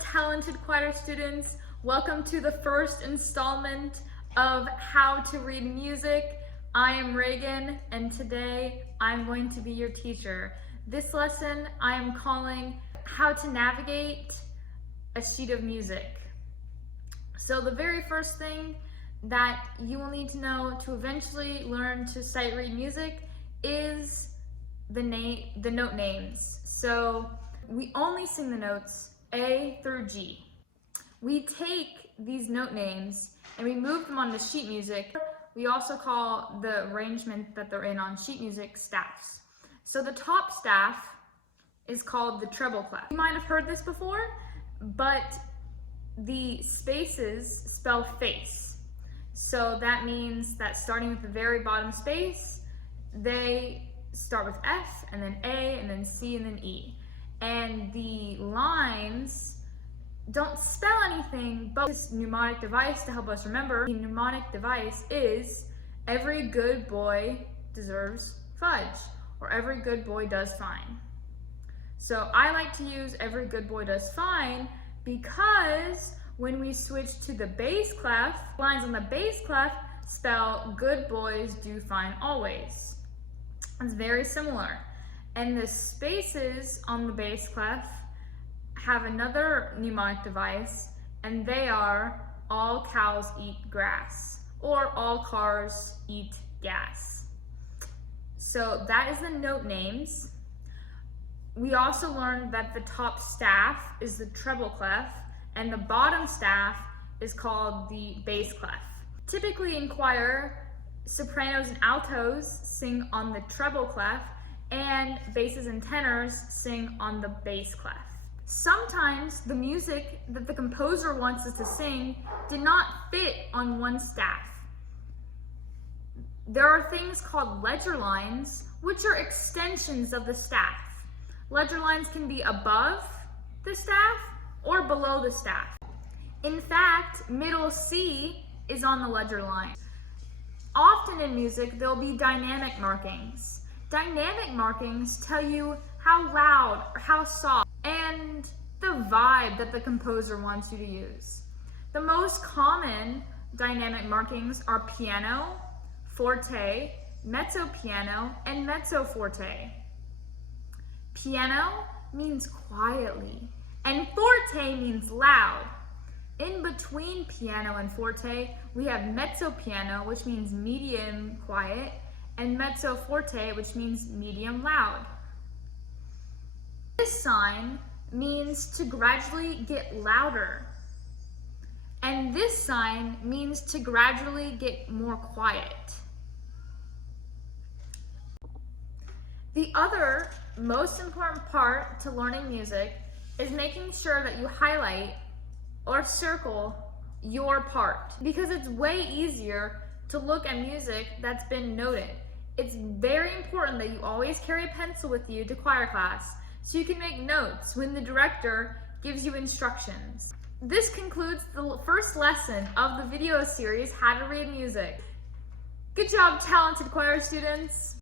talented choir students. Welcome to the first installment of How to Read Music. I am Regan, and today I'm going to be your teacher. This lesson I am calling How to Navigate a Sheet of Music. So the very first thing that you will need to know to eventually learn to sight read music is the note names. So we only sing the notes A through G. We take these note names and we move them onto sheet music. We also call the arrangement that they're in on sheet music staffs. So the top staff is called the treble clef. You might have heard this before, but the spaces spell face. So that means that starting with the very bottom space, they start with F and then A and then C and then E. And the lines don't spell anything, but this mnemonic device to help us remember. The mnemonic device is every good boy deserves fudge, or every good boy does fine. So I like to use every good boy does fine because when we switch to the bass clef, lines on the bass clef spell good boys do fine always. It's very similar. And the spaces on the bass clef have another mnemonic device, and they are all cows eat grass, or all cars eat gas. So that is the note names. We also learned that the top staff is the treble clef, and the bottom staff is called the bass clef. Typically in choir, sopranos and altos sing on the treble clef, and basses and tenors sing on the bass clef. Sometimes the music that the composer wants us to sing did not fit on one staff. There are things called ledger lines, which are extensions of the staff. Ledger lines can be above the staff or below the staff. In fact, middle C is on the ledger line. Often in music, there'll be dynamic markings. Dynamic markings tell you how loud or how soft and the vibe that the composer wants you to use. The most common dynamic markings are piano, forte, mezzo piano, and mezzo forte. Piano means quietly, and forte means loud. In between piano and forte, we have mezzo piano, which means medium quiet, and mezzo forte, which means medium loud. This sign means to gradually get louder, and this sign means to gradually get more quiet. The other most important part to learning music is making sure that you highlight or circle your part, because it's way easier to look at music that's been noted. It's very important that you always carry a pencil with you to choir class so you can make notes when the director gives you instructions. This concludes the first lesson of the video series, How to Read Music. Good job, talented choir students!